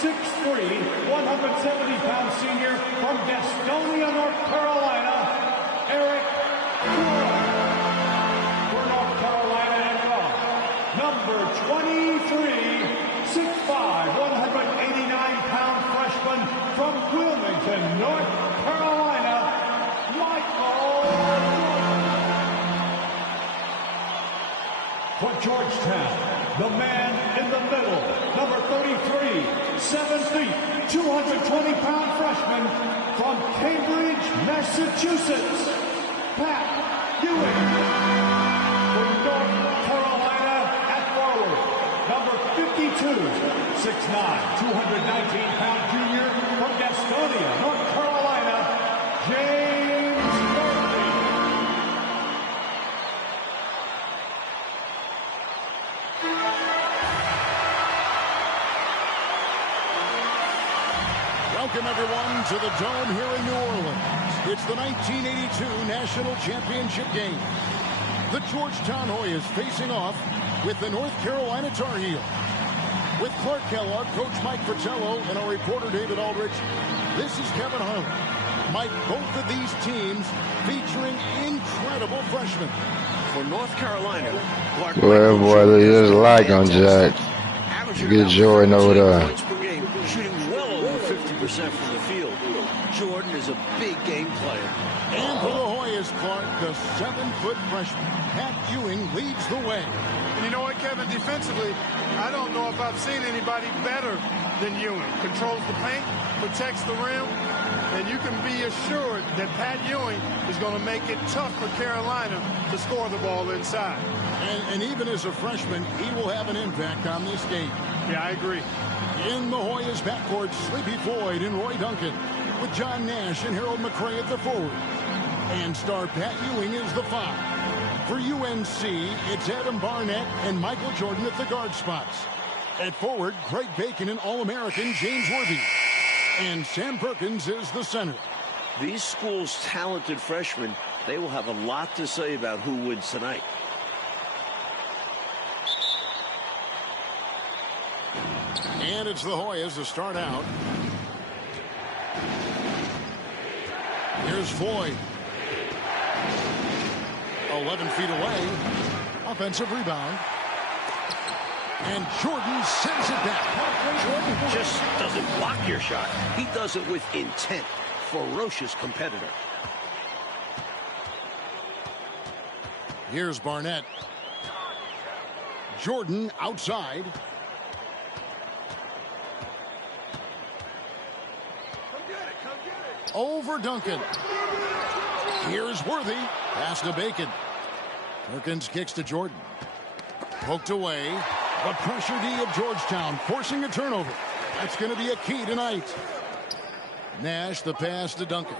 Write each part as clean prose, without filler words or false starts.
6'3", 170-pound senior from Gastonia, North Carolina, Eric Moore. For North Carolina and God, number 23, 6'5", 189-pound freshman from Wilmington, North Carolina, Michael Jordan. For Georgetown, the man in the middle, number 33, 7 feet, 220-pound freshman from Cambridge, Massachusetts, Pat Ewing. For North Carolina at forward, number 52, 6'9", 219-pound junior from Gastonia, North Carolina, James Murphy. Welcome, everyone, to the Dome here in New Orleans. It's the 1982 National Championship game. The Georgetown Hoyas facing off with the North Carolina Tar Heels. With Clark Kellogg, Coach Mike Fratello, and our reporter David Aldrich, this is Kevin Harlan. Mike, both of these teams featuring incredible freshmen. For North Carolina, Clark Well, boy, there's a lot on Jack. Get Jordan over there. Shooting well over 50% from the field. Jordan is a big game player. And for the Hoyas, Clark, the 7-foot freshman, Pat Ewing, leads the way. And you know what, Kevin, defensively, I don't know if I've seen anybody better than Ewing. Controls the paint, protects the rim, and you can be assured that Pat Ewing is going to make it tough for Carolina to score the ball inside. And even as a freshman, he will have an impact on this game. Yeah, I agree. In the Hoyas backcourt, Sleepy Floyd and Roy Duncan, with John Nash and Harold McRae at the forward. And star Pat Ewing is the 5. For UNC, it's Adam Barnett and Michael Jordan at the guard spots. At forward, Greg Bacon and All-American James Worthy. And Sam Perkins is the center. These schools' talented freshmen, they will have a lot to say about who wins tonight. And it's the Hoyas to start out. Here's Floyd. 11 feet away. Offensive rebound. And Jordan sends it back. Jordan just doesn't block your shot. He does it with intent. Ferocious competitor. Here's Barnett. Jordan outside. Over Duncan. Here's Worthy. Pass to Bacon. Perkins kicks to Jordan. Poked away. The pressure D of Georgetown forcing a turnover. That's going to be a key tonight. Nash the pass to Duncan.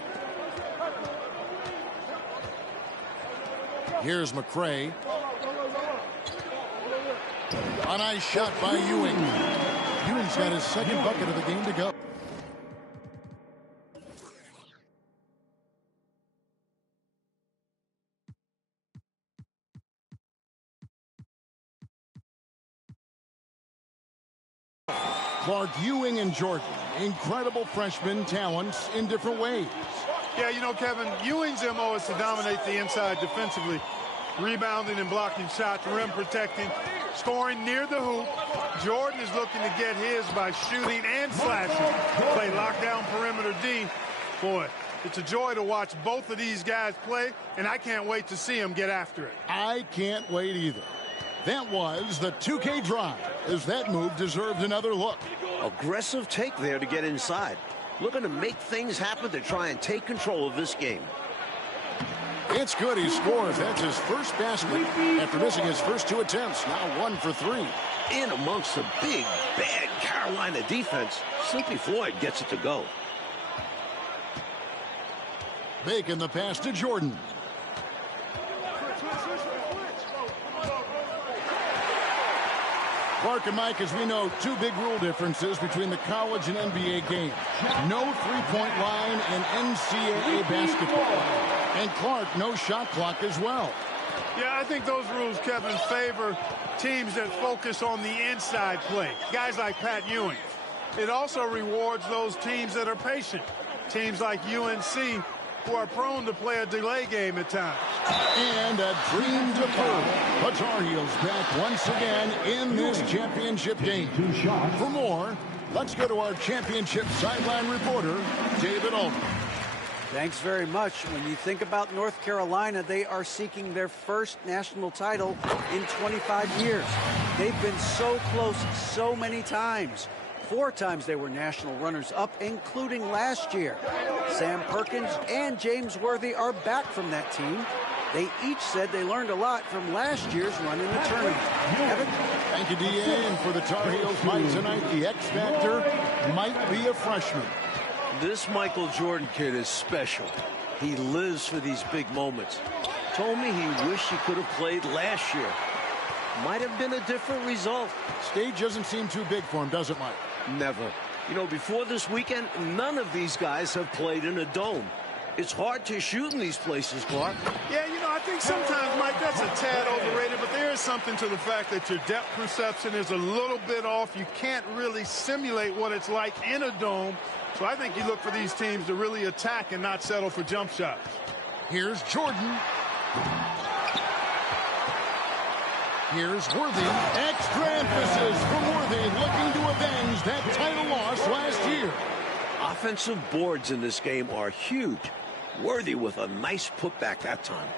Here's McRae. A nice shot by Ewing. Ewing's got his second bucket of the game to go. Clark, Ewing, and Jordan, incredible freshman talents in different ways. Yeah, you know, Kevin, Ewing's MO is to dominate the inside defensively, rebounding and blocking shots, rim protecting, scoring near the hoop. Jordan is looking to get his by shooting and slashing. Play lockdown perimeter D. Boy, it's a joy to watch both of these guys play, and I can't wait to see them get after it. I can't wait either. That was the 2K drive, as that move deserved another look. Aggressive take there to get inside. Looking to make things happen to try and take control of this game. It's good. He scores. That's his first basket after missing his first 2 attempts. Now 1 for 3. In amongst the big, bad Carolina defense, Sleepy Floyd gets it to go. Bacon the pass to Jordan. Clark and Mike, as we know, 2 big rule differences between the college and NBA game. No three-point line in NCAA basketball. And Clark, no shot clock as well. Yeah, I think those rules, Kevin, favor teams that focus on the inside play. Guys like Pat Ewing. It also rewards those teams that are patient. Teams like UNC, who are prone to play a delay game at times. And a dream deferred. The Tar Heels back once again in this championship game. For more, let's go to our championship sideline reporter, David Aldridge. Thanks very much. When you think about North Carolina, they are seeking their first national title in 25 years. They've been so close so many times. 4 times they were national runners-up, including last year. Sam Perkins and James Worthy are back from that team. They each said they learned a lot from last year's run in the tournament. Evan? Thank you, D.A. And for the Tar Heels might tonight, the X factor might be a freshman. This Michael Jordan kid is special. He lives for these big moments. Told me he wished he could have played last year. Might have been a different result. Stage doesn't seem too big for him, does it, Mike? Never. You know, before this weekend, none of these guys have played in a dome. It's hard to shoot in these places, Clark. Yeah, you know, I think sometimes, Mike, that's a tad overrated, but there is something to the fact that your depth perception is a little bit off. You can't really simulate what it's like in a dome. So I think you look for these teams to really attack and not settle for jump shots. Here's Jordan. Here's Worthy. Extra emphasis from Worthy, looking to avenge that title loss last year. Offensive boards in this game are huge. Worthy with a nice putback that time.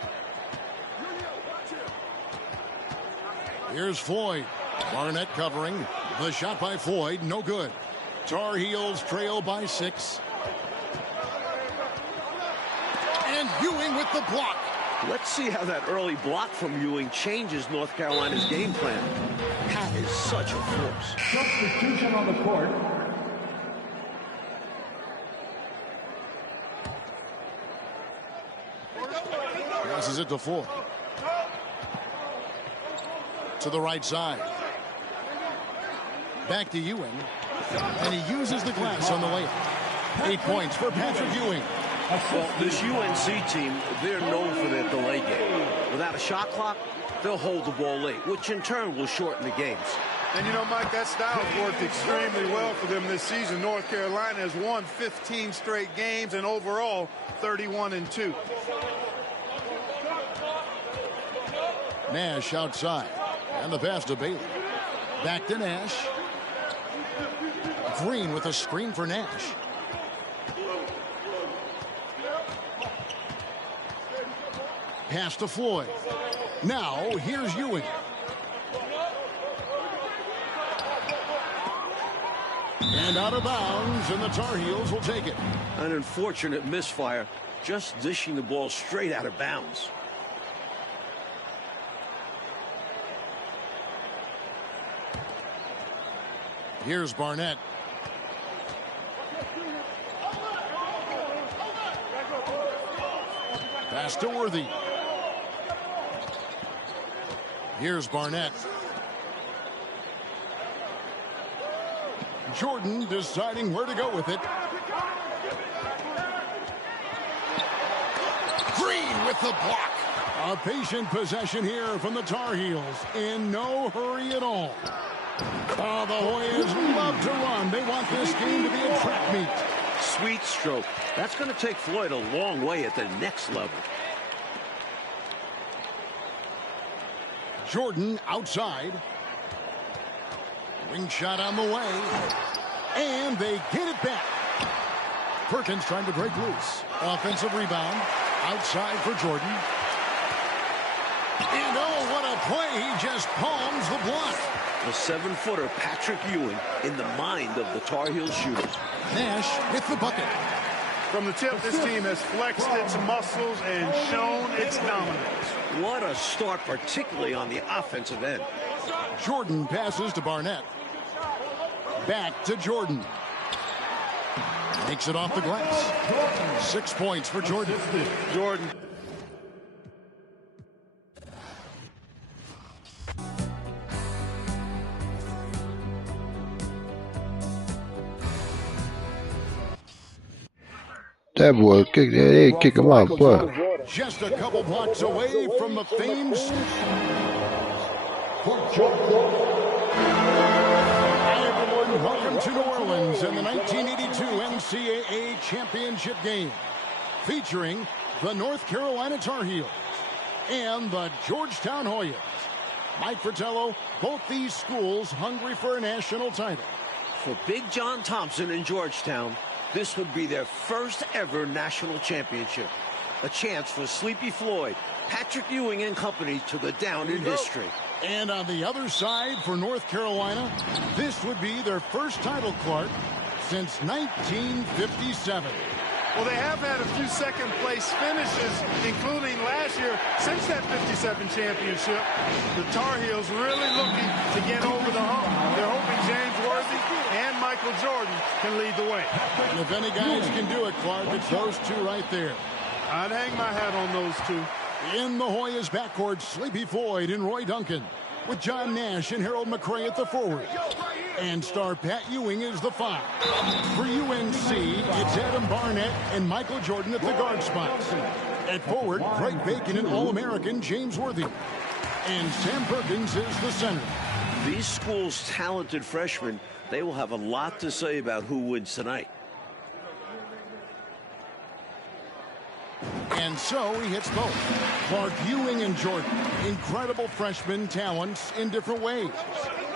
Here's Floyd. Barnett covering. The shot by Floyd, no good. Tar Heels trail by 6. And Ewing with the block. Let's see how that early block from Ewing changes North Carolina's game plan. That is such a force. Substitution on the court. Passes it to Floyd. To the right side. Back to Ewing. And he uses the glass on the layup. 8 points for Patrick Ewing. Well, this UNC team, they're known for their delay game. Without a shot clock, they'll hold the ball late, which in turn will shorten the games. And you know, Mike, that style's worked extremely well for them this season. North Carolina has won 15 straight games and overall 31-2. Nash outside. And the pass to Bailey. Back to Nash. Green with a screen for Nash. Pass to Floyd. Now, here's Ewing. And out of bounds, and the Tar Heels will take it. An unfortunate misfire, just dishing the ball straight out of bounds. Here's Barnett. Pass to Worthy. Here's Barnett. Jordan deciding where to go with it. Green with the block. A patient possession here from the Tar Heels. In no hurry at all. Oh, the Hoyas love to run. They want this game to be a track meet. Sweet stroke. That's going to take Floyd a long way at the next level. Jordan outside. Ring shot on the way. And they get it back. Perkins trying to break loose. Offensive rebound. Outside for Jordan. And oh, what a play. He just palms the block. The 7-footer Patrick Ewing in the mind of the Tar Heels shooters. Nash with the bucket. From the tip, this team has flexed its muscles and shown its dominance. What a start, particularly on the offensive end. Jordan passes to Barnett. Back to Jordan. Makes it off the glass. 6 points for Jordan. Jordan. That boy, they kick him out, boy. Just a couple blocks away from the famed. Hi everyone, welcome to New Orleans. NCAA championship game featuring the North Carolina Tar Heels and the Georgetown Hoyas. Mike Fratello, both these schools hungry for a national title. For Big John Thompson in Georgetown, this would be their first ever national championship. A chance for Sleepy Floyd, Patrick Ewing and company to go down in history. And on the other side for North Carolina, this would be their first title, Clark, since 1957. Well, they have had a few second-place finishes, including last year, since that 57 championship. The Tar Heels really looking to get over the hump. They're hoping James Worthy and Michael Jordan can lead the way. And if any guys can do it, Clark, it's those two right there. I'd hang my hat on those two. In the Hoyas backcourt, Sleepy Floyd and Roy Duncan, with John Nash and Harold McRae at the forward. And star Pat Ewing is the 5. For UNC, it's Adam Barnett and Michael Jordan at the guard spots. At forward, Craig Bacon and All-American James Worthy. And Sam Perkins is the center. These schools' talented freshmen, they will have a lot to say about who wins tonight. And so he hits both. Clark, Ewing, and Jordan. Incredible freshman talents in different ways.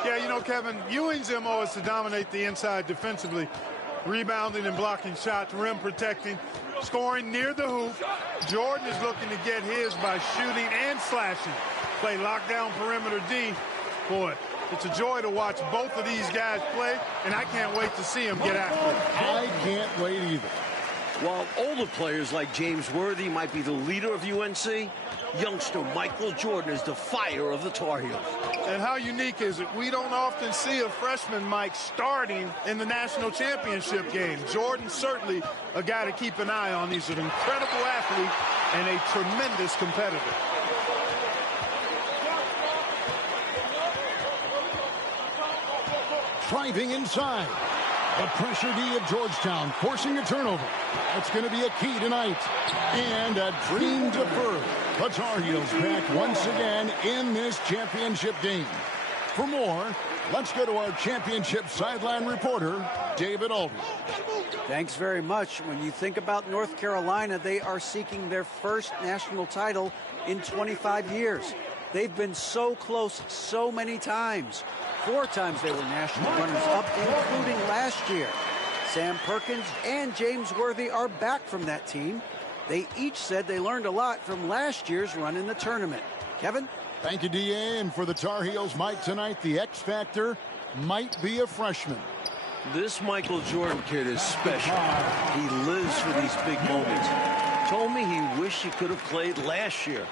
Yeah, you know, Kevin, Ewing's MO is to dominate the inside defensively, rebounding and blocking shots, rim protecting, scoring near the hoop. Jordan is looking to get his by shooting and slashing. Play lockdown perimeter D. Boy, it's a joy to watch both of these guys play, and I can't wait to see them get after it. I can't wait either. While older players like James Worthy might be the leader of UNC, youngster Michael Jordan is the fire of the Tar Heels. And how unique is it? We don't often see a freshman, Mike, starting in the national championship game. Jordan certainly a guy to keep an eye on. He's an incredible athlete and a tremendous competitor. Driving inside. The pressure D of Georgetown forcing a turnover. That's going to be a key tonight. And a dream deferred. The Tar Heels back once again in this championship game. For more, let's go to our championship sideline reporter, David Aldridge. Thanks very much. When you think about North Carolina, they are seeking their first national title in 25 years. They've been so close so many times. 4 times they were national runners-up, including last year. Sam Perkins and James Worthy are back from that team. They each said they learned a lot from last year's run in the tournament. Kevin? Thank you, D.A. And for the Tar Heels, Mike, tonight, the X factor might be a freshman. This Michael Jordan kid is special. He lives for these big moments. Told me he wished he could have played last year.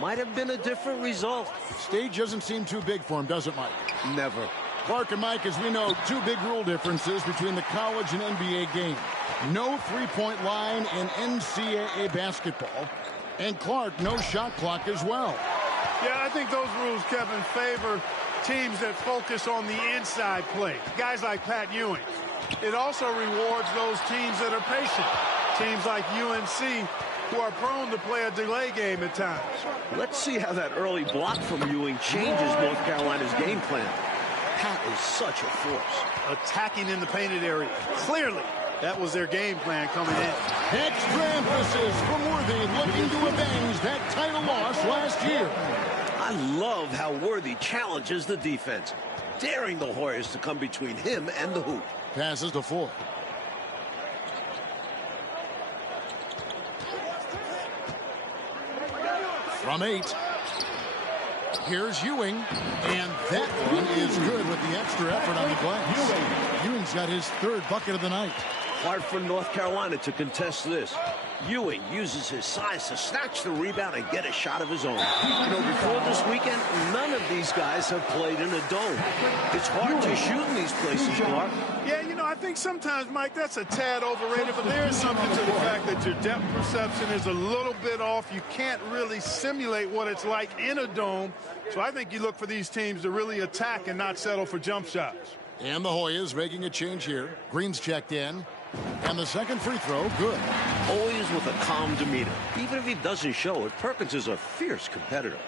Might have been a different result. Stage doesn't seem too big for him, does it, Mike? Never. Clark and Mike, as we know, 2 big rule differences between the college and NBA game. No three-point line in NCAA basketball. And Clark, no shot clock as well. Yeah, I think those rules, Kevin, favor teams that focus on the inside play. Guys like Pat Ewing. It also rewards those teams that are patient. Teams like UNC, who are prone to play a delay game at times. Let's see how that early block from Ewing changes North Carolina's game plan. Pat is such a force. Attacking in the painted area. Clearly, that was their game plan coming in. Extra emphasis from Worthy, looking to avenge that title loss last year. I love how Worthy challenges the defense, daring the Hoyas to come between him and the hoop. Passes to Floyd. From 8. Here's Ewing, and that one is good with the extra effort on the glass. Ewing's got his 3rd bucket of the night. Hard for North Carolina to contest this. Ewing uses his size to snatch the rebound and get a shot of his own. You know, before this weekend, none of these guys have played in a dome. It's hard to shoot in these places, Clark. Yeah, you know, I think sometimes, Mike, that's a tad overrated, but there is something to the fact that your depth perception is a little bit off. You can't really simulate what it's like in a dome. So I think you look for these teams to really attack and not settle for jump shots. And the Hoyas making a change here. Green's checked in. And the second free throw, good. Always with a calm demeanor. Even if he doesn't show it, Perkins is a fierce competitor.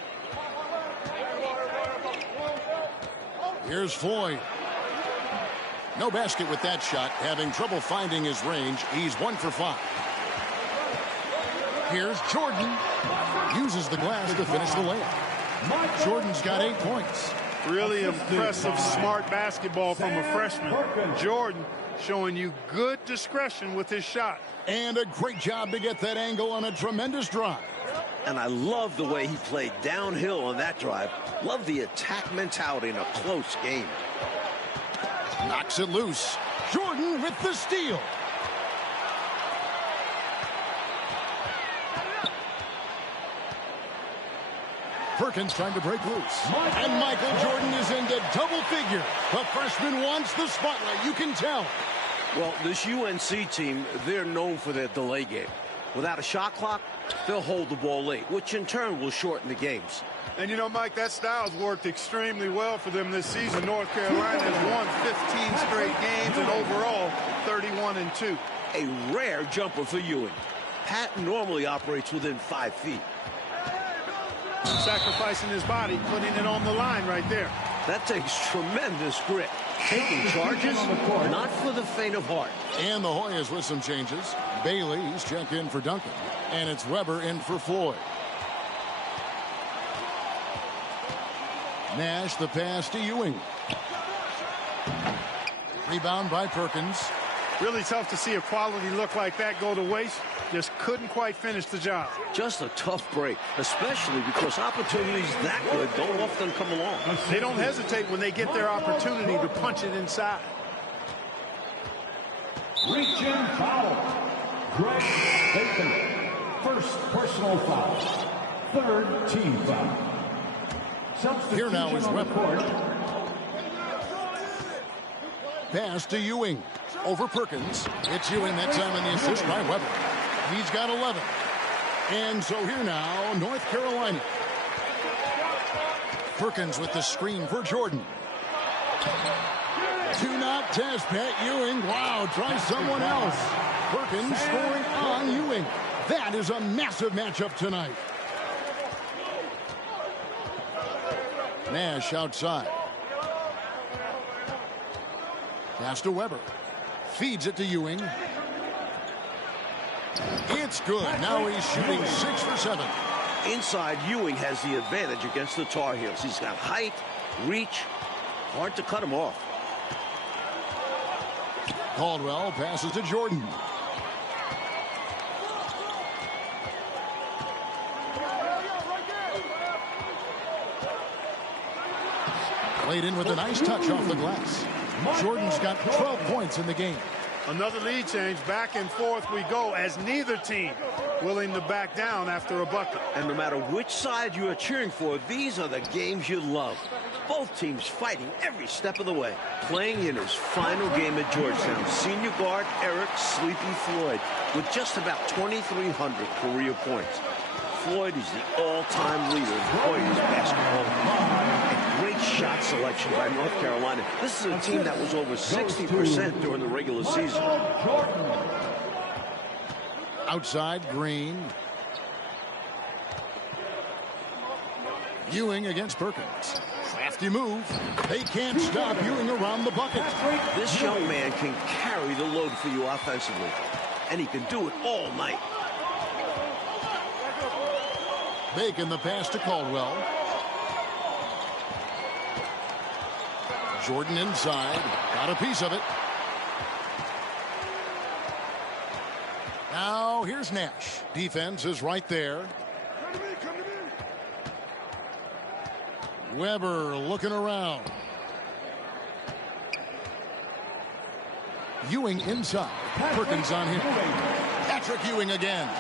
Here's Floyd. No basket with that shot. Having trouble finding his range. He's 1 for 5. Here's Jordan. Uses the glass to finish the layup. Jordan's got 8 points. Really impressive, smart basketball from a freshman. Jordan showing you good discretion with his shot. And a great job to get that angle on a tremendous drive. And I love the way he played downhill on that drive. Love the attack mentality in a close game. Knocks it loose. Jordan with the steal. Perkins trying to break loose. And Michael Jordan is into double figure. The freshman wants the spotlight. You can tell. Well, this UNC team, they're known for their delay game. Without a shot clock, they'll hold the ball late, which in turn will shorten the games. And you know, Mike, that style's worked extremely well for them this season. North Carolina has won 15 straight games and overall 31-2. A rare jumper for Ewing. Pat normally operates within 5 feet. Sacrificing his body, putting it on the line right there. That takes tremendous grit. Taking charges, not for the faint of heart. And the Hoyas with some changes. Bailey's check in for Duncan. And it's Weber in for Floyd. Nash the pass to Ewing. Rebound by Perkins. Really tough to see a quality look like that go to waste. Just couldn't quite finish the job. Just a tough break, especially because opportunities that good don't often come along. They don't hesitate when they get their opportunity to punch it inside. Reach in foul. Greg Bacon. First personal foul. Third team foul. Here now is Weber. Pass to Ewing. Over Perkins. It's Ewing that time in the assist by Weber. He's got 11. And so here now, North Carolina. Perkins with the screen for Jordan. Do not test Pat Ewing. Wow, try someone else. Perkins scoring on Ewing. That is a massive matchup tonight. Nash outside. Pass to Weber. Feeds it to Ewing. It's good. Now he's shooting 6 for 7. Inside, Ewing has the advantage against the Tar Heels. He's got height, reach, hard to cut him off. Caldwell passes to Jordan. Played in with a nice touch off the glass. Jordan's got 12 points in the game. Another lead change. Back and forth we go as neither team willing to back down after a bucket. And no matter which side you are cheering for, these are the games you love. Both teams fighting every step of the way. Playing in his final game at Georgetown, senior guard Eric Sleepy Floyd with just about 2,300 career points. Floyd is the all-time leader in Hoyas basketball. A great shot selection by North Carolina. This is a team that was over 60% during the regular season. Outside, Green. Ewing against Perkins. Crafty move. They can't stop Ewing around the bucket. This young man can carry the load for you offensively, and he can do it all night. Bacon the pass to Caldwell. Jordan inside. Got a piece of it. Now here's Nash. Defense is right there. Weber looking around. Ewing inside. Perkins on him. Patrick Ewing again.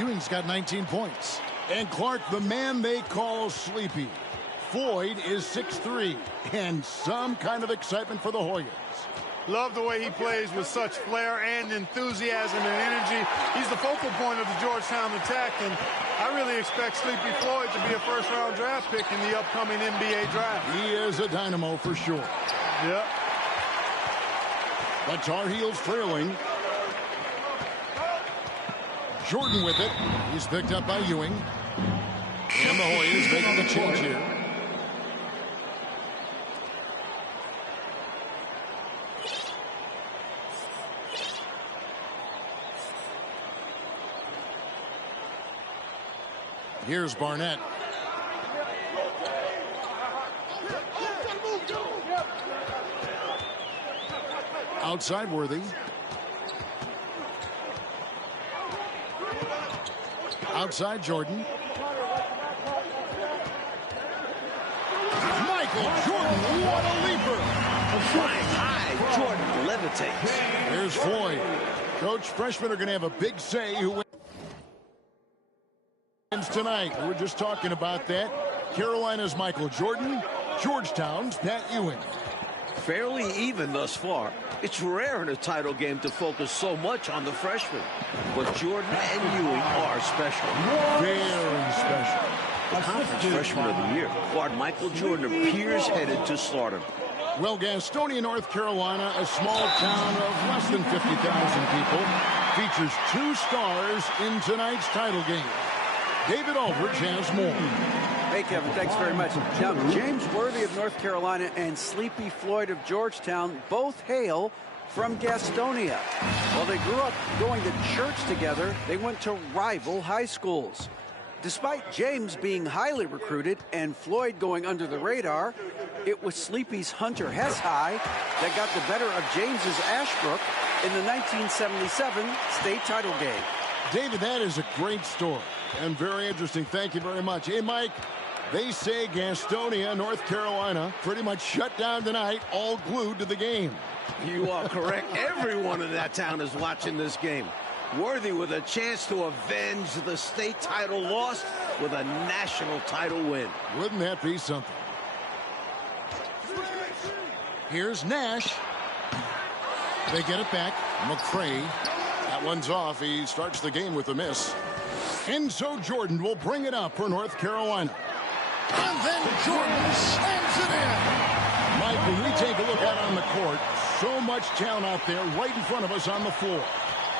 Ewing's got 19 points. And Clark, the man they call Sleepy. Floyd is 6'3", and some kind of excitement for the Hoyas. Love the way he plays with such flair and enthusiasm and energy. He's the focal point of the Georgetown attack, and I really expect Sleepy Floyd to be a first-round draft pick in the upcoming NBA draft. He is a dynamo for sure. Yep. The Tar Heels trailing. Jordan with it. He's picked up by Ewing. And the Hoyas making the change here. Here's Barnett. Outside Worthy. Outside Jordan. Michael Jordan, what a leaper. Flying high, Jordan levitates. Here's Floyd. Coach, freshmen are going to have a big say who wins tonight. We were just talking about that. Carolina's Michael Jordan, Georgetown's Pat Ewing. Fairly even thus far. It's rare in a title game to focus so much on the freshmen. But Jordan and Ewing are special. Very special. The conference freshman of the year. Guard Michael Jordan appears headed to stardom. Well, Gastonia, North Carolina, a small town of less than 50,000 people, features 2 stars in tonight's title game. David Aldridge has more. Hey, Kevin, thanks very much. Now, James Worthy of North Carolina and Sleepy Floyd of Georgetown both hail from Gastonia. While they grew up going to church together, they went to rival high schools. Despite James being highly recruited and Floyd going under the radar, it was Sleepy's Hunter Hess High that got the better of James's Ashbrook in the 1977 state title game. David, that is a great story and very interesting. Thank you very much. Hey, Mike, they say Gastonia, North Carolina, pretty much shut down tonight, all glued to the game. You are correct. Everyone in that town is watching this game. Worthy with a chance to avenge the state title loss with a national title win. Wouldn't that be something? Here's Nash. They get it back. McCray. That one's off. He starts the game with a miss. And so Jordan will bring it up for North Carolina. And then Jordan slams it in. Mike, when we take a look out on the court, so much talent out there right in front of us on the floor.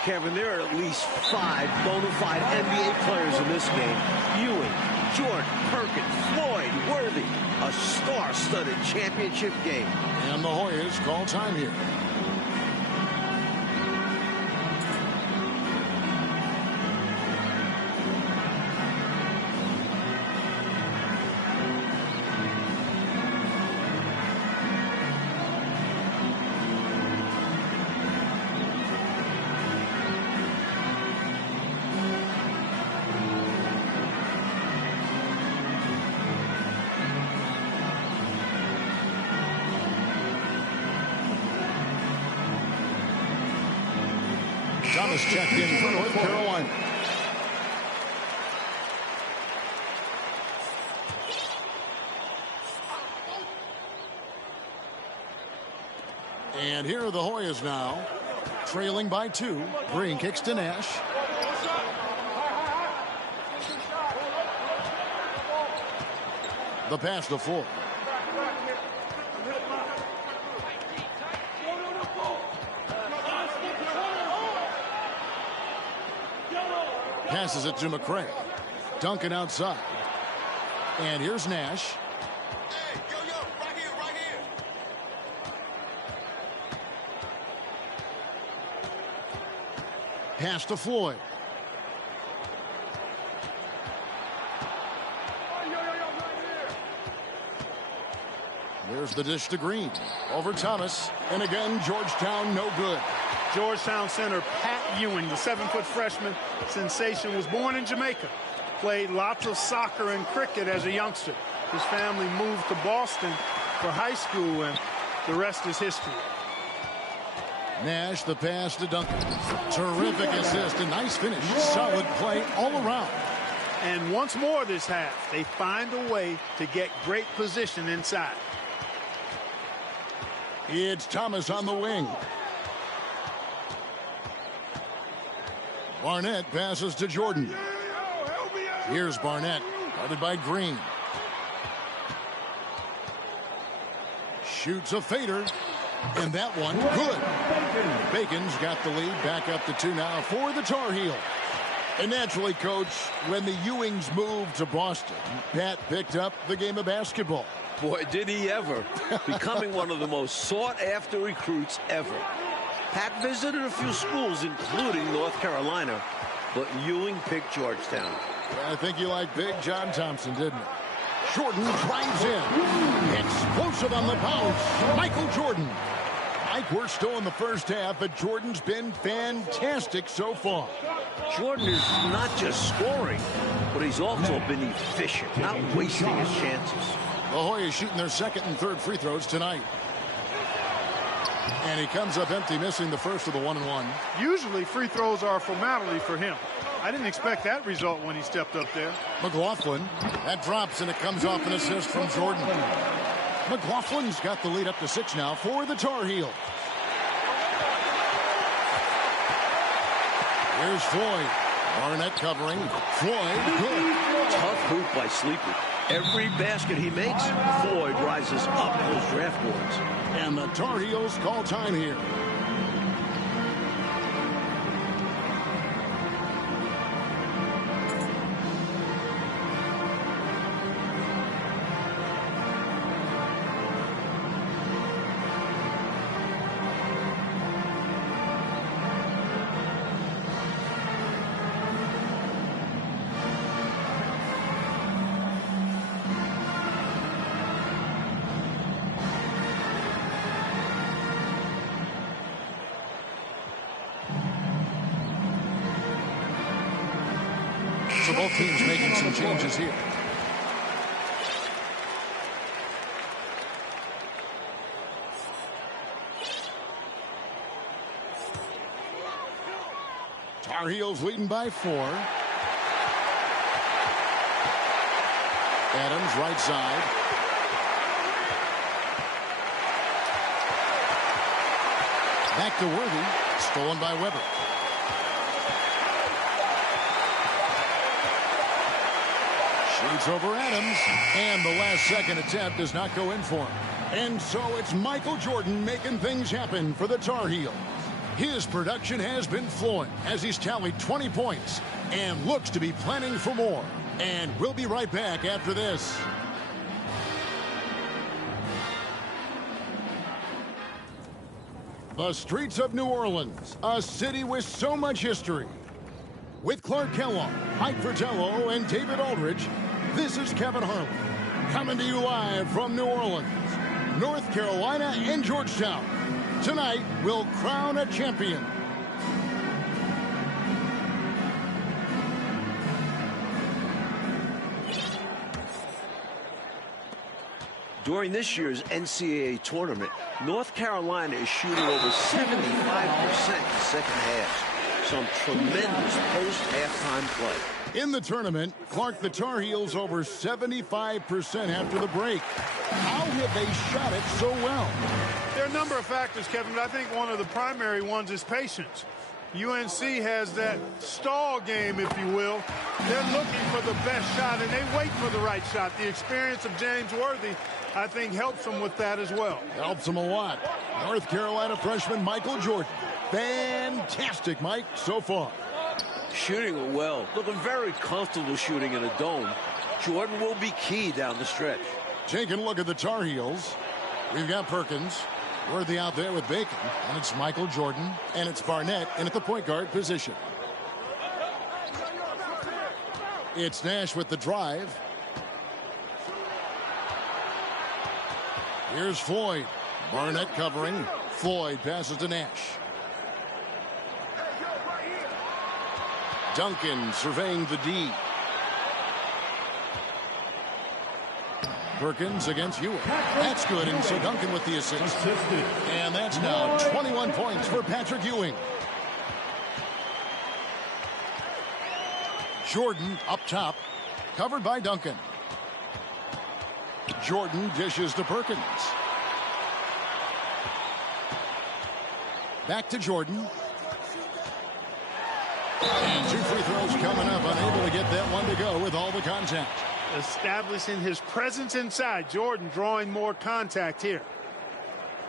Kevin, there are at least 5 bona fide NBA players in this game. Ewing, Jordan, Perkins, Floyd, Worthy. A star-studded championship game. And the Hoyas call time here. Thomas checked in for North Carolina. And here are the Hoyas now, trailing by 2. Green kicks to Nash. The pass to Floyd. Passes it to McCray. Duncan outside. And here's Nash. Hey, yo, right here. Pass to Floyd. There's the dish to Green. Over Thomas. And again, Georgetown no good. Georgetown center Pat Ewing, the 7-foot freshman sensation, was born in Jamaica. Played lots of soccer and cricket as a youngster. His family moved to Boston for high school, and the rest is history. Nash, the pass to Duncan. Terrific assist, a nice finish. Solid play all around. And once more this half, they find a way to get great position inside. It's Thomas on the wing. Barnett passes to Jordan. Here's Barnett, guarded by Green. Shoots a fader, and that one good. Bacon's got the lead, back up to 2 now for the Tar Heel. And naturally, Coach, when the Ewings moved to Boston, Pat picked up the game of basketball. Boy, did he ever. Becoming one of the most sought-after recruits ever. Pat visited a few schools, including North Carolina, but Ewing picked Georgetown. I think you like Big John Thompson, didn't you? Jordan drives in. Explosive on the bounce. Michael Jordan. Mike, we're still in the first half, but Jordan's been fantastic so far. Jordan is not just scoring, but he's also been efficient, not wasting his chances. La Jolla shooting their second and third free throws tonight. And he comes up empty, missing the first of the 1-and-1. Usually free throws are a formality for him. I didn't expect that result when he stepped up there. McLaughlin, that drops, and it comes off an assist from Jordan. McLaughlin's got the lead up to 6 now for the Tar Heels. Here's Floyd. Barnett covering. Floyd, good. Tough hoop by Sleepy. Every basket he makes, Floyd rises up those draft boards. And the Tar Heels call time here. So both teams making some changes here. Tar Heels leading by 4. Adams right side. Back to Worthy. Stolen by Weber. Shoots over Adams, and the last second attempt does not go in for him. And so it's Michael Jordan making things happen for the Tar Heels. His production has been flowing as he's tallied 20 points and looks to be planning for more. And we'll be right back after this. The streets of New Orleans, a city with so much history. With Clark Kellogg, Mike Fratello, and David Aldridge, this is Kevin Harlan, coming to you live from New Orleans, North Carolina, and Georgetown. Tonight, we'll crown a champion. During this year's NCAA tournament, North Carolina is shooting over 75% in the second half. Some tremendous post-halftime play. In the tournament, Clark, the Tar Heels over 75% after the break. How have they shot it so well? There are a number of factors, Kevin, but I think one of the primary ones is patience. UNC has that stall game, if you will. They're looking for the best shot, and they wait for the right shot. The experience of James Worthy, I think, helps them with that as well. Helps them a lot. North Carolina freshman Michael Jordan. Fantastic, Mike, so far. Shooting it well. Looking very comfortable shooting in a dome. Jordan will be key down the stretch. Taking a look at the Tar Heels. We've got Perkins. Worthy out there with Bacon. And it's Michael Jordan. And it's Barnett in at the point guard position. It's Nash with the drive. Here's Floyd. Barnett covering. Floyd passes to Nash. Duncan surveying the D. Perkins against Ewing. That's good, and so Duncan with the assist. And that's now 21 points for Patrick Ewing. Jordan up top, covered by Duncan. Jordan dishes to Perkins. Back to Jordan. And 2 free throws coming up, unable to get that one to go with all the contact. Establishing his presence inside. Jordan drawing more contact here.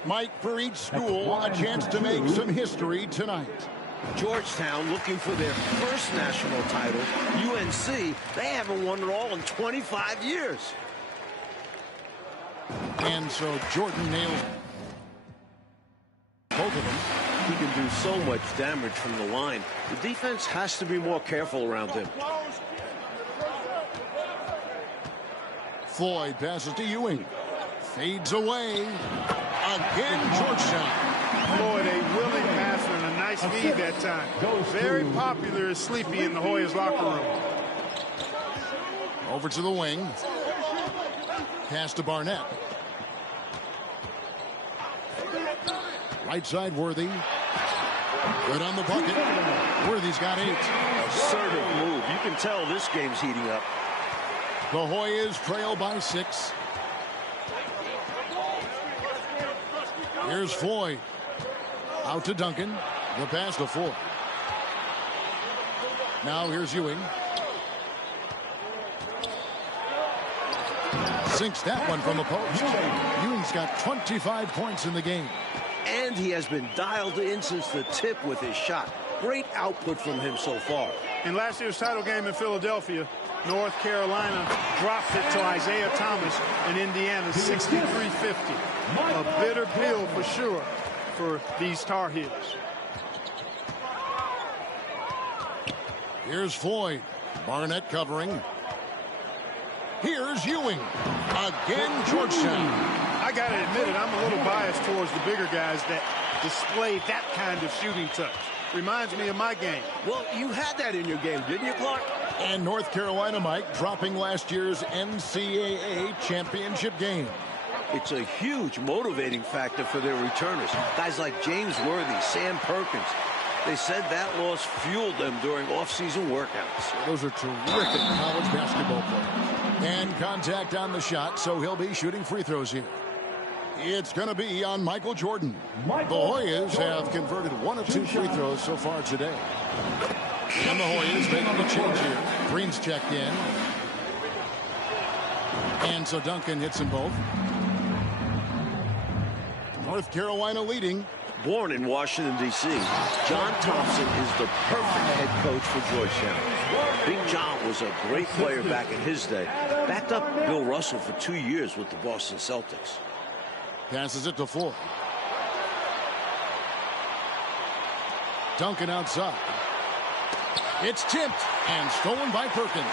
Mike, for each school, a chance to make some history tonight. Georgetown looking for their first national title. UNC, they haven't won it all in 25 years. And so Jordan nails both of them. He can do so much damage from the line. The defense has to be more careful around him. Floyd passes to Ewing. Fades away. Again, Georgetown. Floyd, a willing passer and a nice feed that time. Very popular as Sleepy in the Hoyas locker room. Over to the wing. Pass to Barnett. Right side, Worthy. Good on the bucket. Worthy's got 8. Assertive move. You can tell this game's heating up. The Hoyas trail by 6. Here's Floyd. Out to Duncan. The pass to Floyd. Now here's Ewing. Sinks that one from the post. Ewing's got 25 points in the game. And he has been dialed in since the tip with his shot. Great output from him so far. In last year's title game in Philadelphia, North Carolina dropped it to Isaiah Thomas in Indiana, 63-50. A bitter pill for sure for these Tar Heels. Here's Floyd. Barnett covering. Here's Ewing. Again, Georgetown. I got to admit it, I'm a little biased towards the bigger guys that display that kind of shooting touch. Reminds me of my game. Well, you had that in your game, didn't you, Clark? And North Carolina, Mike, dropping last year's NCAA championship game. It's a huge motivating factor for their returners. Guys like James Worthy, Sam Perkins. They said that loss fueled them during off-season workouts. Those are terrific college basketball players. And contact on the shot, so he'll be shooting free throws here. It's going to be on Michael Jordan. The Hoyas have converted 1 of 2 free throws so far today. And the Hoyas making the change here. Green's checked in. And so Duncan hits them both. North Carolina leading. Born in Washington, D.C., John Thompson is the perfect head coach for Georgetown. Big John was a great player back in his day. Backed up Bill Russell for 2 years with the Boston Celtics. Passes it to Floyd. Duncan outside. It's tipped and stolen by Perkins.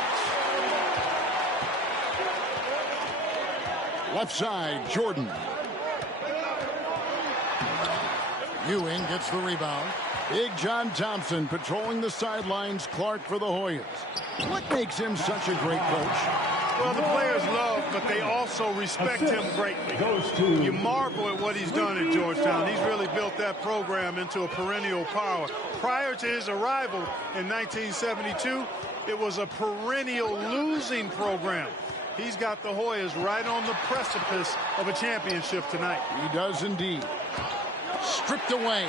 Left side, Jordan. Ewing gets the rebound. Big John Thompson patrolling the sidelines. Clark for the Hoyas. What makes him such a great coach? Well, the players love, but they also respect him greatly. You marvel at what he's done at Georgetown. He's really built that program into a perennial power. Prior to his arrival in 1972, it was a perennial losing program. He's got the Hoyas right on the precipice of a championship tonight. He does indeed. Stripped away.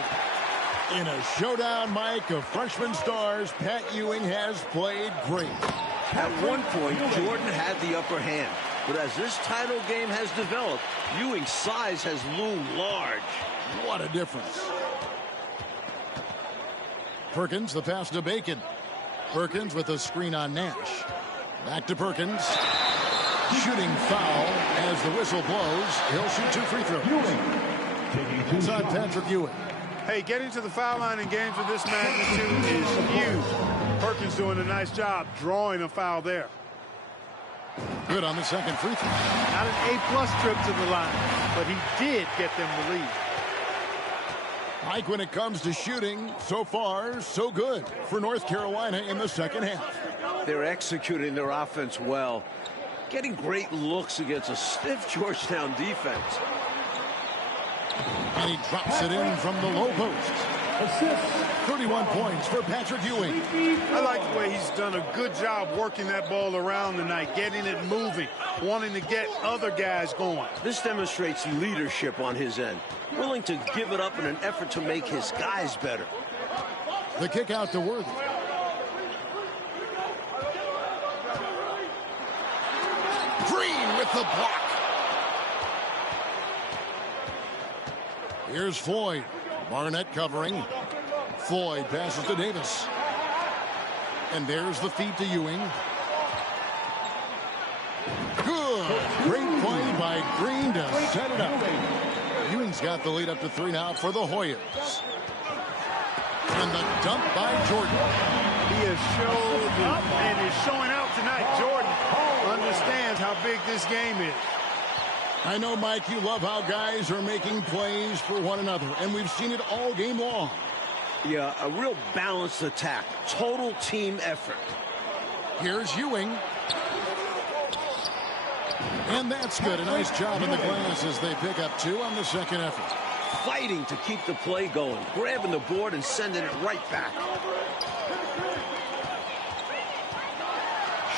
In a showdown, Mike, of freshman stars, Pat Ewing has played great. At one point, Jordan had the upper hand. But as this title game has developed, Ewing's size has loomed large. What a difference. Perkins, the pass to Bacon. Perkins with a screen on Nash. Back to Perkins. Shooting foul as the whistle blows. He'll shoot 2 free throws. Inside Patrick Ewing. Hey, getting to the foul line in games of this magnitude is huge. Perkins doing a nice job drawing a foul there. Good on the second free throw. Not an A-plus trip to the line, but he did get them the lead. Mike, when it comes to shooting, so far, so good for North Carolina in the second half. They're executing their offense well. Getting great looks against a stiff Georgetown defense. And he drops it in from the low post. 31 points for Patrick Ewing. I like the way he's done a good job working that ball around tonight, getting it moving, wanting to get other guys going. This demonstrates leadership on his end, willing to give it up in an effort to make his guys better. The kick out to Worthy. Green with the block. Here's Floyd. Barnett covering. Floyd passes to Davis. And there's the feed to Ewing. Good. Great play by Green to set it up. Ewing's got the lead up to 3 now for the Hoyas. And the dump by Jordan. He has showed and is showing out tonight. Jordan understands how big this game is. I know, Mike, you love how guys are making plays for one another, and we've seen it all game long. Yeah, a real balanced attack. Total team effort. Here's Ewing. And that's good. A nice job in the glass as they pick up 2 on the second effort. Fighting to keep the play going. Grabbing the board and sending it right back.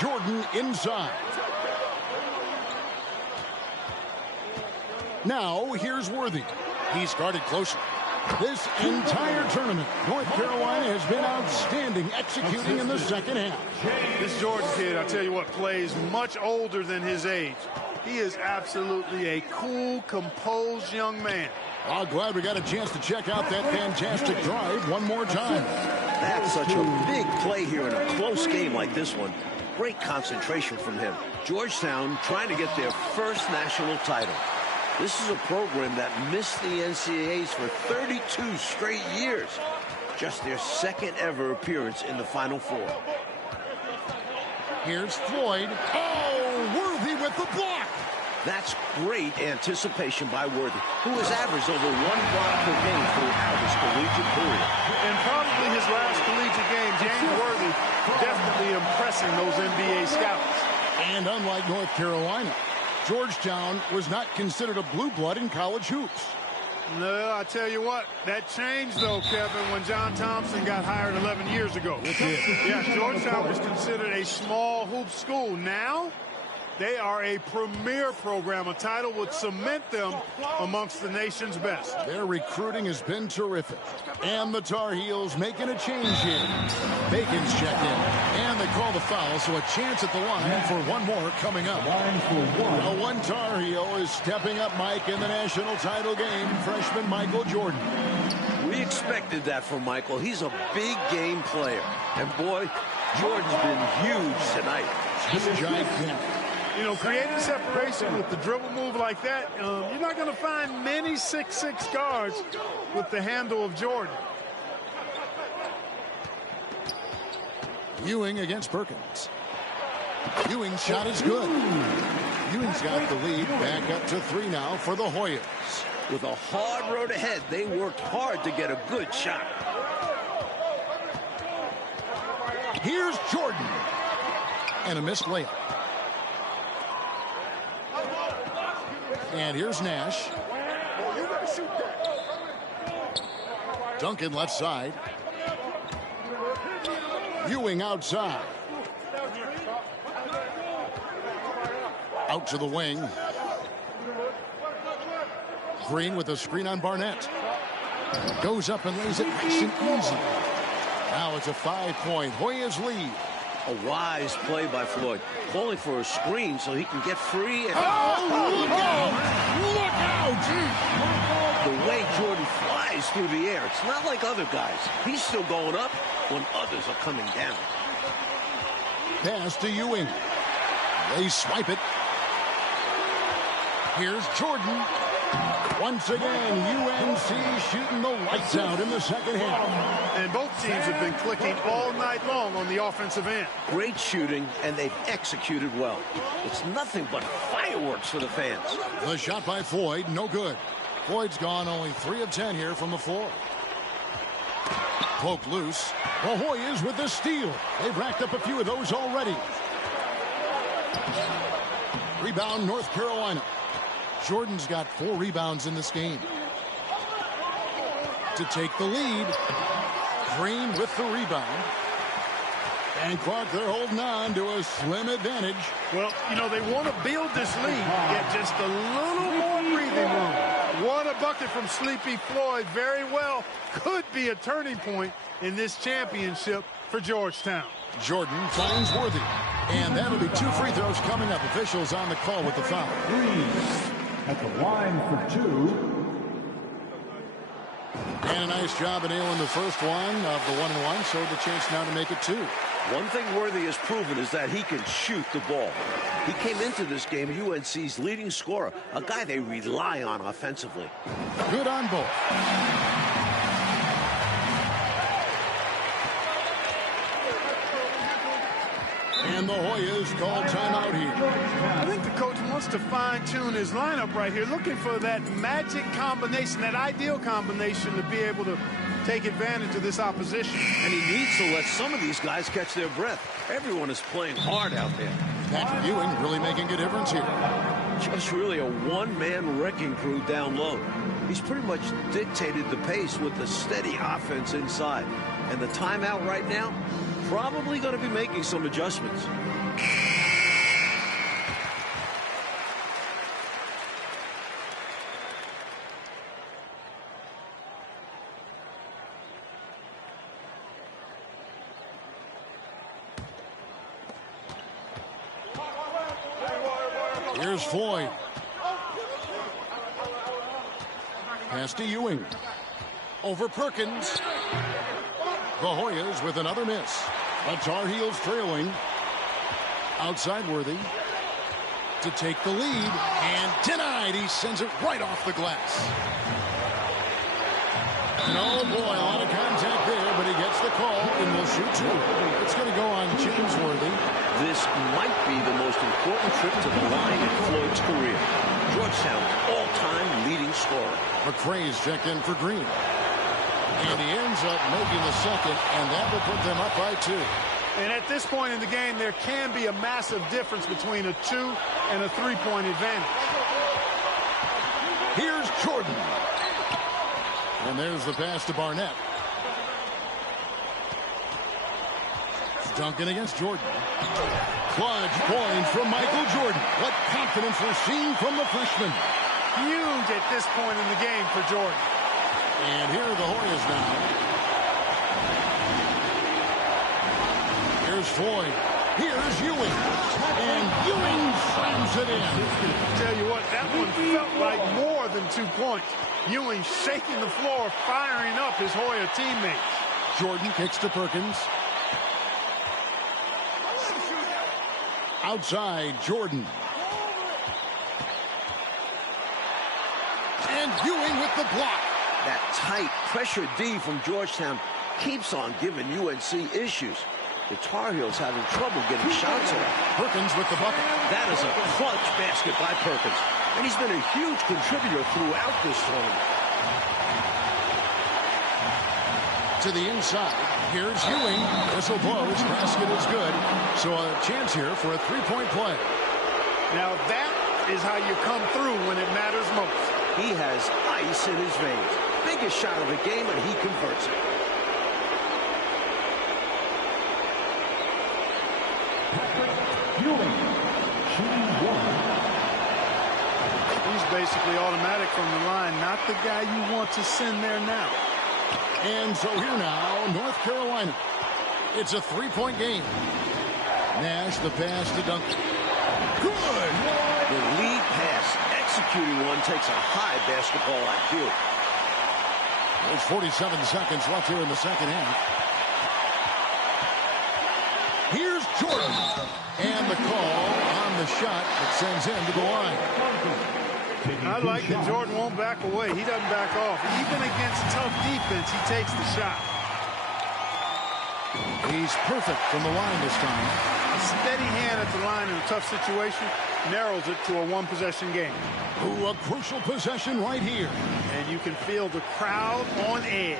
Jordan inside. Now, here's Worthy. He's guarded closer. This entire tournament, North Carolina has been outstanding executing in the second half. This Jordan kid, I tell you what, plays much older than his age. He is absolutely a cool, composed young man. I'm glad we got a chance to check out that fantastic drive one more time. That's such a big play here in a close game like this one. Great concentration from him. Georgetown trying to get their first national title. This is a program that missed the NCAAs for 32 straight years. Just their second ever appearance in the Final Four. Here's Floyd. Oh, Worthy with the block. That's great anticipation by Worthy, who has averaged over 1 block per game throughout his collegiate career. And probably his last collegiate game, James Worthy, definitely impressing those NBA scouts. And unlike North Carolina, Georgetown was not considered a blue blood in college hoops. No, I tell you what, that changed, though, Kevin, when John Thompson got hired 11 years ago. It did. Yeah, Georgetown was considered a small hoop school. Now, they are a premier program. A title would cement them amongst the nation's best. Their recruiting has been terrific. And the Tar Heels making a change here. Bacon's checked in. And they call the foul, so a chance at the line for one more coming up. One Tar Heel is stepping up, Mike, in the national title game. Freshman Michael Jordan. We expected that from Michael. He's a big game player. And boy, Jordan's been huge tonight. Just gigantic. You know, creating separation with the dribble move like that, you're not going to find many 6'6" guards with the handle of Jordan. Ewing against Perkins. Ewing's shot is good. Ewing's got the lead back up to 3 now for the Hoyas. With a hard road ahead, they worked hard to get a good shot. Here's Jordan. And a missed layup. And here's Nash. Duncan left side. Ewing outside. Out to the wing. Green with a screen on Barnett. Goes up and lays it nice and easy. Now it's a 5-point Hoyas lead. A wise play by Floyd, calling for a screen so he can get free. And Oh, look out! Look out! the way Jordan flies through the air, it's not like other guys. He's still going up when others are coming down. Pass to Ewing. They swipe it. Here's Jordan. Once again, UNC shooting the lights out in the second half. And both teams have been clicking all night long on the offensive end. Great shooting, and they've executed well. It's nothing but fireworks for the fans. The shot by Floyd, no good. Floyd's gone only 3 of 10 here from the floor. Poked loose. The Hoyas with the steal. They've racked up a few of those already. Rebound, North Carolina. Jordan's got 4 rebounds in this game. To take the lead. Green with the rebound. And Clark, they're holding on to a slim advantage. Well, you know, they want to build this lead, get just a little more breathing room. What a bucket from Sleepy Floyd. Very well could be a turning point in this championship for Georgetown. Jordan finds Worthy. And that'll be 2 free throws coming up. Officials on the call with the foul. Green at the line for 2. And a nice job of nailing the first one of the 1-and-1, so the chance now to make it 2. One thing Worthy has proven is that he can shoot the ball. He came into this game UNC's leading scorer, a guy they rely on offensively. Good on both. And the Hoyas call timeout here. wants to fine-tune his lineup right here, looking for that magic combination, that ideal combination to be able to take advantage of this opposition. And he needs to let some of these guys catch their breath. Everyone is playing hard out there. Patrick Ewing really making a difference here. Just really a one-man wrecking crew down low. He's pretty much dictated the pace with the steady offense inside. And the timeout right now, probably going to be making some adjustments. Here's Floyd. Pass to Ewing. Over Perkins. The Hoyas with another miss. The Tar Heels trailing. Outside Worthy to take the lead. And denied. He sends it right off the glass. No, boy, a lot of contact there, but he gets the call and will shoot two. It's going to go on James Worthy. This might be the most important trip to the line in Floyd's career. Georgetown's all-time leading scorer. McCrae's checked in for Green. And he ends up making the second, and that will put them up by 2. And at this point in the game, there can be a massive difference between a 2 and a 3-point advantage. Here's Jordan. And there's the pass to Barnett. Duncan against Jordan. Clutch point from Michael Jordan. What confidence we're seeing from the freshman. Huge at this point in the game for Jordan. And here are the Hoyas now. Here's Floyd. Here's Ewing. And Ewing slams it in. Tell you what, that one felt like more than 2 points. Ewing shaking the floor, firing up his Hoya teammates. Jordan kicks to Perkins. Outside, Jordan. And Ewing with the block. That tight pressure D from Georgetown keeps on giving UNC issues. The Tar Heels having trouble getting shots off. Perkins with the bucket. That is a clutch basket by Perkins. And he's been a huge contributor throughout this tournament. To the inside. Here's Ewing. Whistle blows. Basket is good. So a chance here for a 3-point play. Now that is how you come through when it matters most. He has ice in his veins. Biggest shot of the game, and he converts it. Ewing, shooting 1. He's basically automatic from the line, not the guy you want to send there now. And so here now, North Carolina. It's a 3-point game. Nash, the pass to Duncan. Good! The lead pass, executing one, takes a high basketball IQ. There's 47 seconds left here in the second half. Here's Jordan. And the call on the shot that sends him to the line. I like that Jordan won't back away. He doesn't back off. Even against tough defense, he takes the shot. He's perfect from the line this time. A steady hand at the line in a tough situation narrows it to a 1-possession game. Ooh, a crucial possession right here. And you can feel the crowd on edge.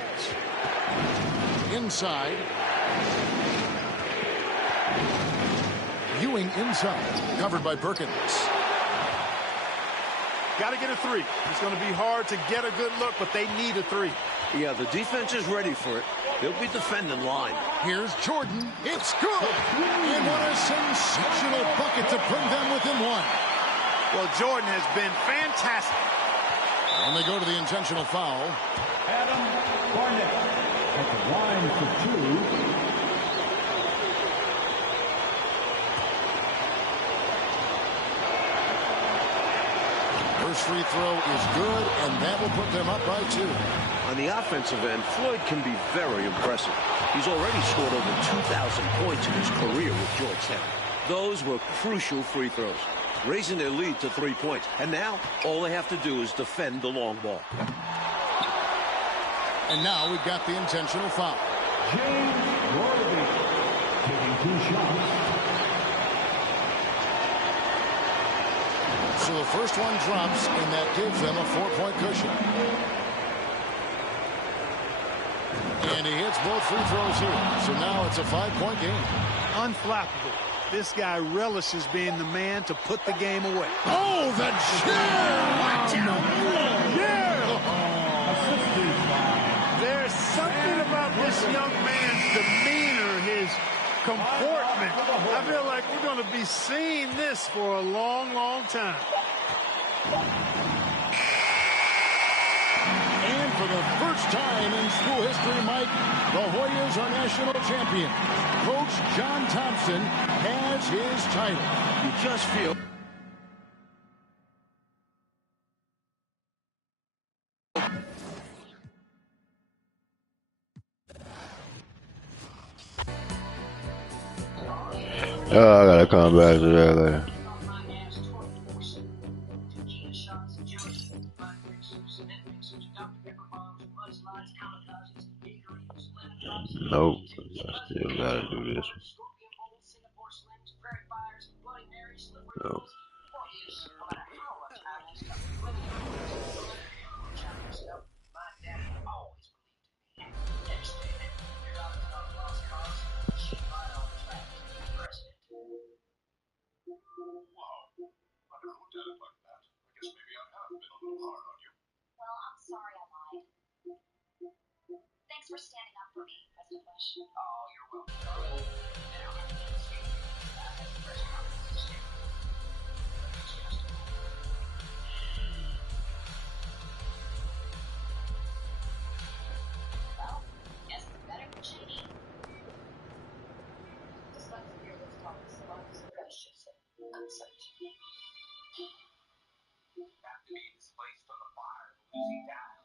Inside. Ewing inside. Covered by Perkins. Got to get a 3. It's going to be hard to get a good look, but they need a 3. Yeah, the defense is ready for it. They'll be defending line. Here's Jordan. It's good. And what a sensational bucket to bring them within 1. Well, Jordan has been fantastic. And they go to the intentional foul. Adam Barnett at the line for 2. First free throw is good, and that will put them up by 2. On the offensive end, Floyd can be very impressive. He's already scored over 2,000 points in his career with Georgetown. Those were crucial free throws, raising their lead to 3 points. And now, all they have to do is defend the long ball. And now we've got the intentional foul. James Worthy taking 2 shots. So the first one drops, and that gives them a 4-point cushion. And he hits both free throws here. So now it's a 5-point game. Unflappable. This guy relishes being the man to put the game away. Oh, the jam! Watch out! There's something about this young man's demeanor, his comportment. I feel like we're going to be seeing this for a long, long time. And for the first time in school history, Mike, the Hoyas are national champions. Coach John Thompson has his title. You just feel Oh, I gotta come back to that later. Nope, I still gotta do this one. Nope. Well, I'm sorry I lied. Thanks for standing up for me, Mr. Bush. Oh, you're welcome, darling. Now, I need to speak to you at the press conference. Well, guess it's better than shady. Despite the fear that's taught us, life is precious and uncertain. After being displaced from the fire, Lucy died.